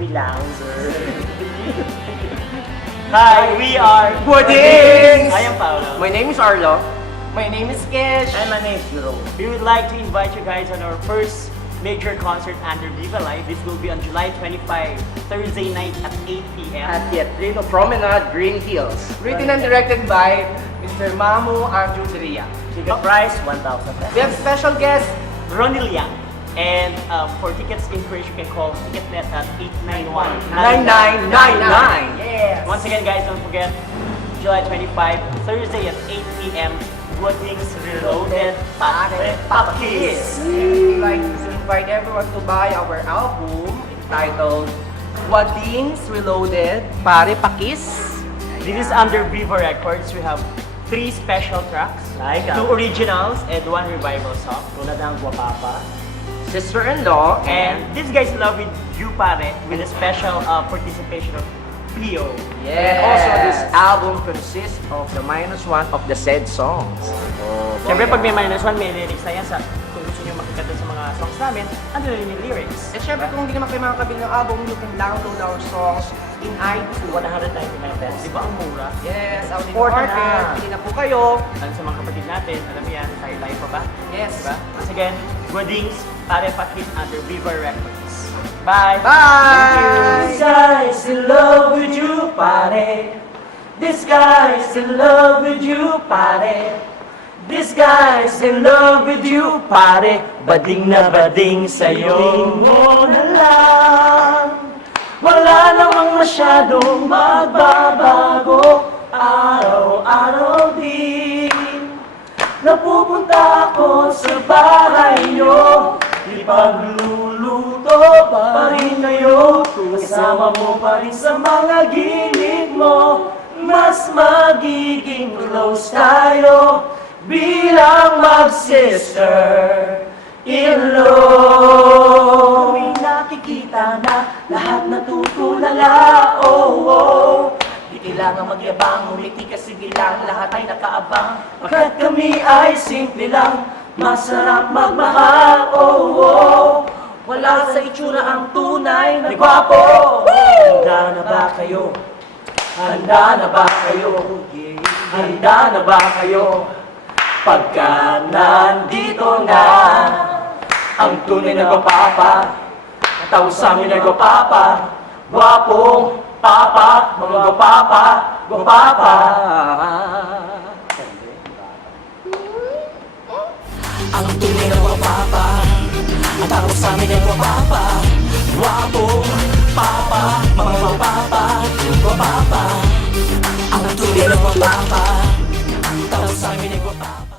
Relax. Hi, we are Puddings! I am Paolo. My name is Arlo. My name is Kish. And my name is Jerome. We would like to invite you guys on our first major concert under Viva Live. This will be on July 25, Thursday night at 8 p.m. At Teatrino Promenade, Green Hills. Written and directed by Mr. Mamu Andrew Diria. Ticket price, 1,000 pesos. We have special guest, Ronnie Liang. And for tickets inquiries, you can call Ticketnet at 891 9999. Yes. Once again, guys, don't forget, July 25, Thursday at 8 p.m. Puddings Reloaded Pare Papakis. We'd like to invite everyone to buy our album entitled Wadings Reloaded Pare Pakis. This is under Viva Records. We have 3 special tracks, Like 2 originals and 1 revival song. Tulad ng Guapapa. Sister-in-law And this guy's love with you pare with a special participation of Pio. And also, this album consists of the -1 of the said songs. Siyempre pag may -1, may lyrics na yan sa kung gusto nyo makikita sa mga songs namin, ano rin yung lyrics. At syempre, kung hindi naman kayo makakabili ng album, you can download our songs in iTunes. 199 pesos. Di ba ang mura? Yes, out in the Support na. market. Pili na po kayo. Ano sa mga kapatid natin, alam mo yan, tayo live pa ba? Yes. Diba? Once again, Puddings Pare Pakis under Viva Records. Bye! Bye! This guy's in love with you, pare. This guy's in love with you, pare. This guy's in love with you, pare. Bading na bading sa'yo mo na lang. Wala namang masyadong magbabago. Araw-araw din napupunta ako sa bahay nyo. Ipagluluto pa rin kayo. Kasama mo pa rin sa mga ginig mo. Mas magiging close tayo bilang mag-sister in law. May nakikita na lahat natutulala. Oh, oh. Di kailangan magyabang, umiti kasi bilang lahat ay nakaabang. Pagkat kami ay simple lang, masarap magmahal. Oh, oh. Wala sa itsura ang tunay na gwapo. Handa na ba kayo? Handa na ba kayo? Handa na ba kayo? Pagka nandito na ang tunay na gwapapa, tawag sa amin na gwapapa, gwapong papa, mga gwapapa, gwapapa. Ang tunay na gwapapa, ang tawag sa amin ay gwapapa, gwapong papa, mga gwapapa, gwapapa. Ang tunay na gwapapa, ang tawag sa amin ay gwapapa.